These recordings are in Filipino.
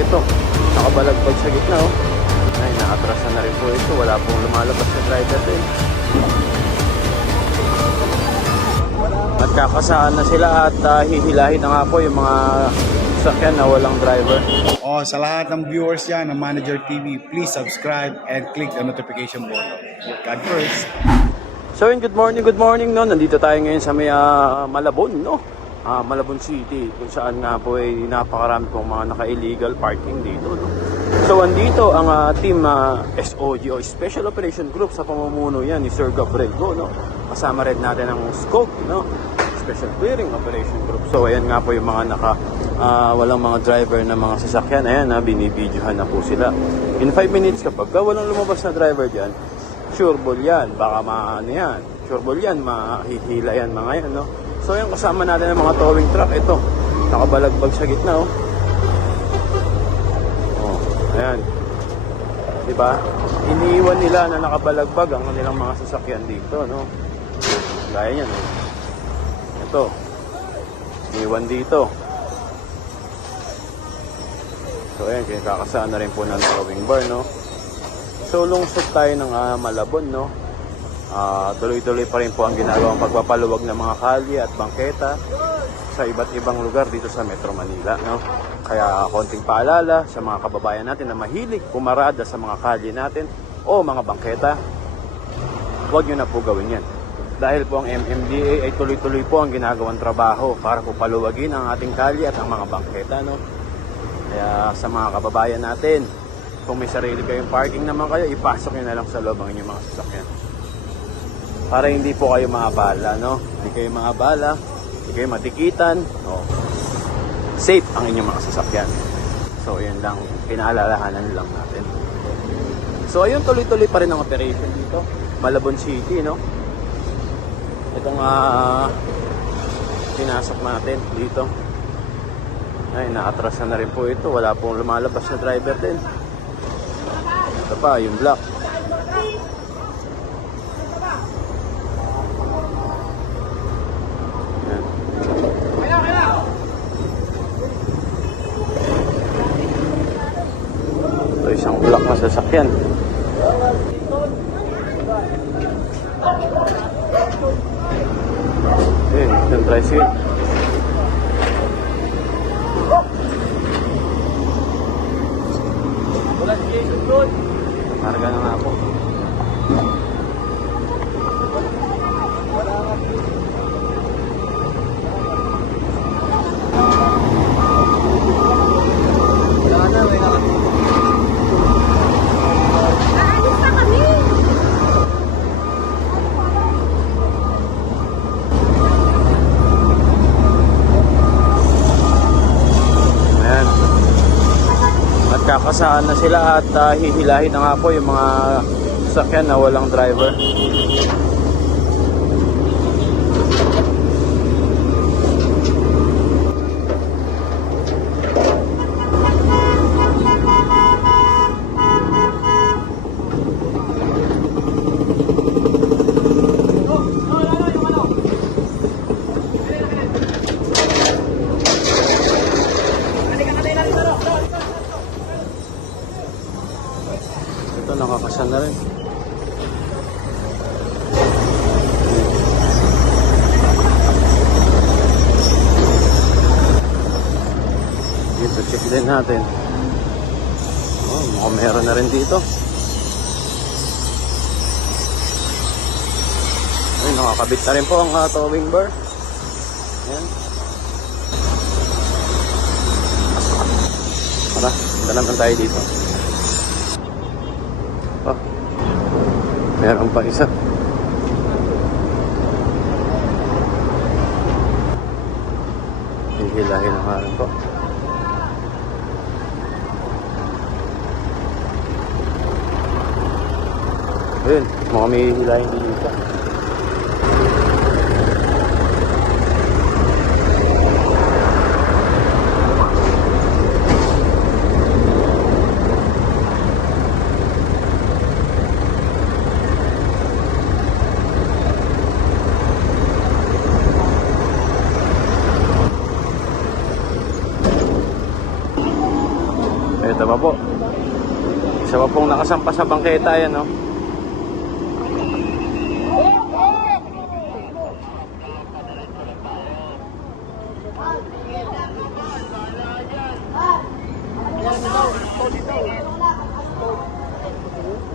ito. Nakabalagbag sa gitna, oh. Ay, naatrasan na rin po ito. Wala pong lumalabas na driver din. Magkakasaan na sila at hihilahin na nga po yung mga sasakyan na walang driver. Oh, sa lahat ng viewers yan ng Manager TV, please subscribe and click the notification button. God first. So yun, good morning no. Nandito tayo ngayon sa may Malabon, no. Malabon City, kung saan nga po ay napakarami pong mga naka-illegal parking dito, no. So andito ang team SOG o Special Operation Group sa pamumuno yan ni Sir Gabrielgo, no. Kasama rin natin ang SCOG, no, Special Clearing Operation Group. So ayan nga po yung mga walang mga driver na mga sasakyan. Ayan, binibidyohan na po sila. In 5 minutes kapag walang lumabas na driver dyan, sureball yan, baka maano yan, sureball yan, mahihila yan mga yan, no. So yan, kasama natin ang mga towing truck. Ito, nakabalagbag sa gitna, oh. Oh, ayan, diba, iniiwan nila na nakabalagbag ang kanilang mga sasakyan dito, no. Gaya yan, oh. Ito, iniiwan dito. So ayan, kakasaan na rin po ng towing bar, no. So lungsod tayo ng Malabon, no. Tuloy-tuloy pa rin po ang ginagawang pagpapaluwag ng mga kalye at bangketa sa iba't ibang lugar dito sa Metro Manila, no. Kaya konting paalala sa mga kababayan natin na mahilig pumarada sa mga kalye natin o mga bangketa, huwag nyo na po gawin yan. Dahil po ang MMDA ay tuloy-tuloy po ang ginagawang trabaho para po paluwagin ang ating kalye at ang mga bangketa, no. Kaya sa mga kababayan natin, kung may sarili kayong parking naman kayo, ipasok nyo na lang sa loob ang inyong mga sasakyan. Para hindi po kayo maabala, no? Hindi kayo maabala, hindi kayo matikitan, no? Safe ang inyong mga sasakyan. So, yun lang, pinaalalahanan lang natin. So, ayun, tuloy-tuloy pa rin ang operation dito. Malabon City, no? Itong pinasok natin dito. Ay, naatrasan na rin po ito. Wala pong lumalabas na driver din. Ito pa, yung black. Yan. Ito, isang black na sasakyan. Ayun, yung tricycle. Karga na nga po. Kakasaan na sila at hihilahin na nga po yung mga sasakyan na walang driver. Ito, nakakasan na rin. Dito, check din natin. Oh, mukhang meron na rin dito. Ay, nakakabit na rin po ang towing bar. Ayan. Tara, punta naman tayo dito. Oh, meron pa isa. Hihilahin ang harap po. Ayun, mga may hihilahin dito. Ito pa po. Isa pa pong nakasampa sa bangketa, yan, no?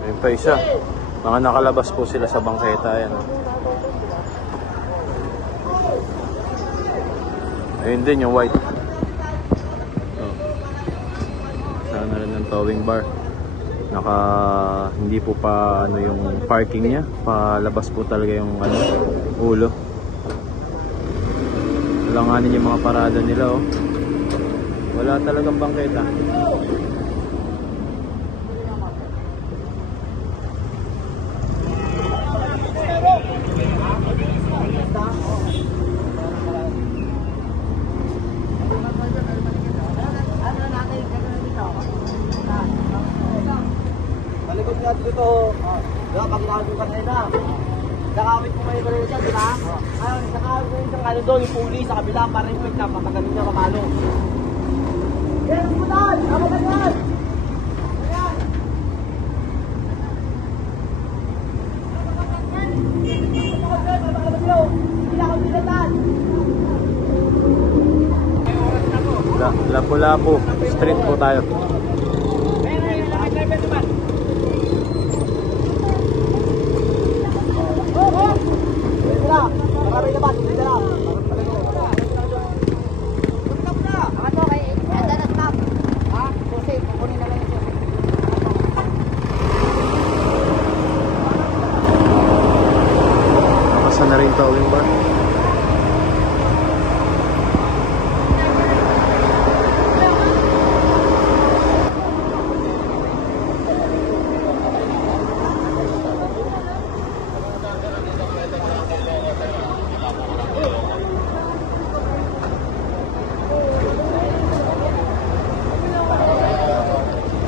Ayun pa isa. Mga nakalabas po sila sa bangketa, yan, no? Ayun din yung white. Oh. Sana rin ng towing bar. Hindi po pa ano yung parking niya. Palabas po talaga yung ano, ulo. Langanin yung mga parada nila, oh. Wala talagang bangketa. Malikot nga dito. Diba, pag nakagod ka na nakawit mo kayo rin siya, diba? Ayun, nakawit mo yung ano doon, yung puli sa kabila, para yung quick na, papagaling niya kapalo. Yan, punan! Tama ka yan! Ayan! Lapu-Lapu street po tayo. Nakasa na rin towing bar.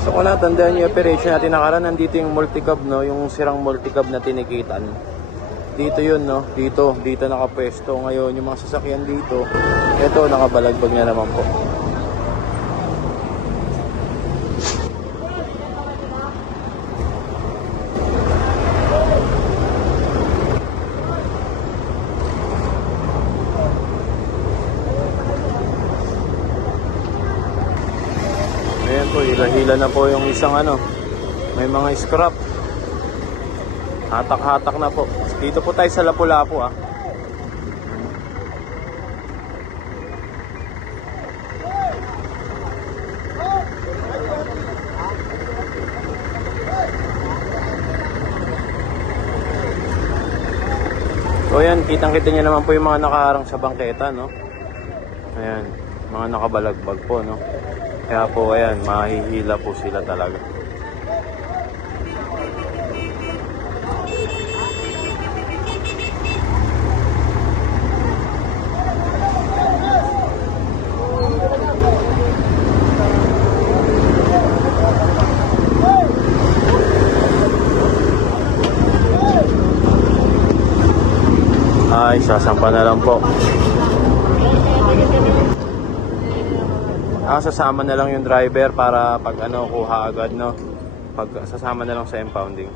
So kung natandaan yung operation natin nakaraan, nandito yung multicab, no? Yung sirang multicab na tinikitan. Dito yun, no? Dito nakapwesto ngayon yung mga sasakyan dito. Ito, nakabalagbag na naman po. Ayan po, hila-hila na po yung isang ano. May mga scrap. Hatak-hatak na po. Dito po tayo sa Lapu-Lapu, ah. So ayan, kitang-kita nyo naman po yung mga nakaharang sa bangketa, no? Ayan, mga nakabalagbag po, no? Kaya po, ayan, mahihila po sila talaga. Ay, sasampa na lang po. Sasama na lang yung driver para pag ano, kuha agad, no? Pag sasama na lang sa impounding.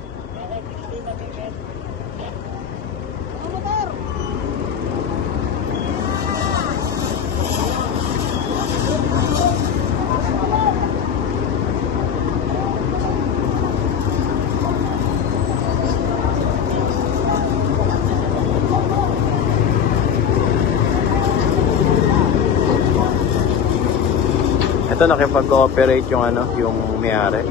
Ito, nakipag-cooperate yung ano, yung may-ari.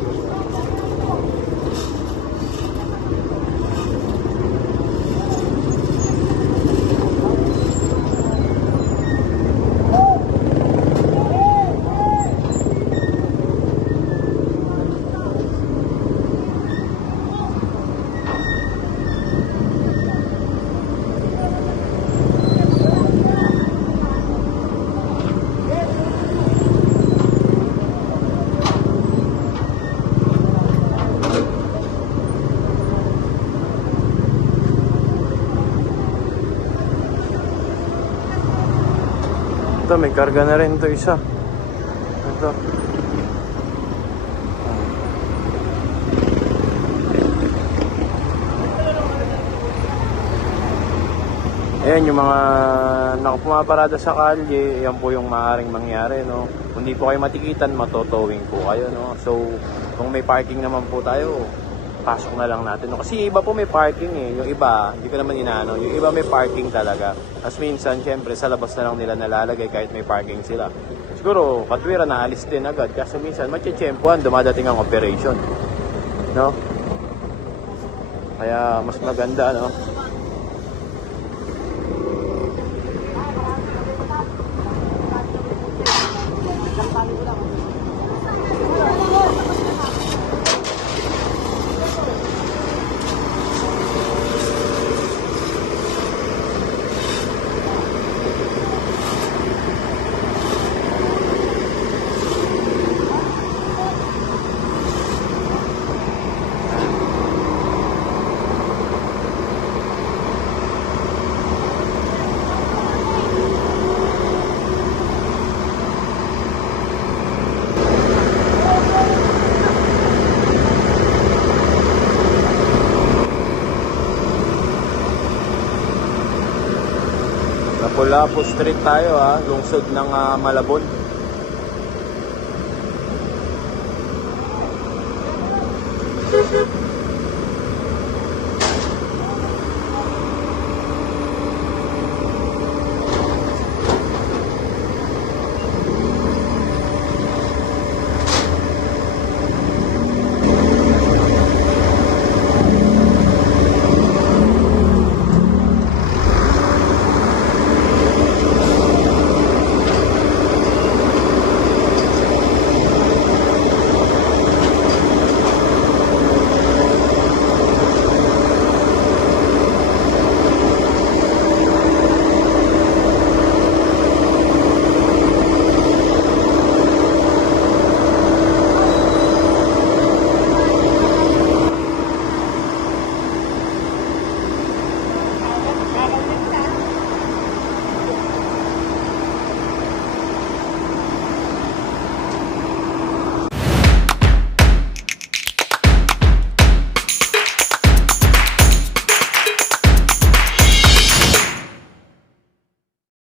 Ito, may karga na rin ito isa. Ito. Ayan, yung mga nakapumaparada sa kalye, yan po yung maaaring mangyari, no? Kung di po kayo matikitan, matotowing po kayo, no? So, kung may parking naman po tayo, pasok na lang natin, no? Kasi iba po may parking eh. Yung iba, hindi ko naman inaano, yung iba may parking talaga. As minsan, syempre, sa labas na lang nila nalalagay kahit may parking sila. Siguro, katwira na alis din agad. Kasi minsan, matchempuan, dumadating ang operation, no? Kaya, mas maganda, no? Lapu-Lapu Street tayo ha, lungsod ng Malabon.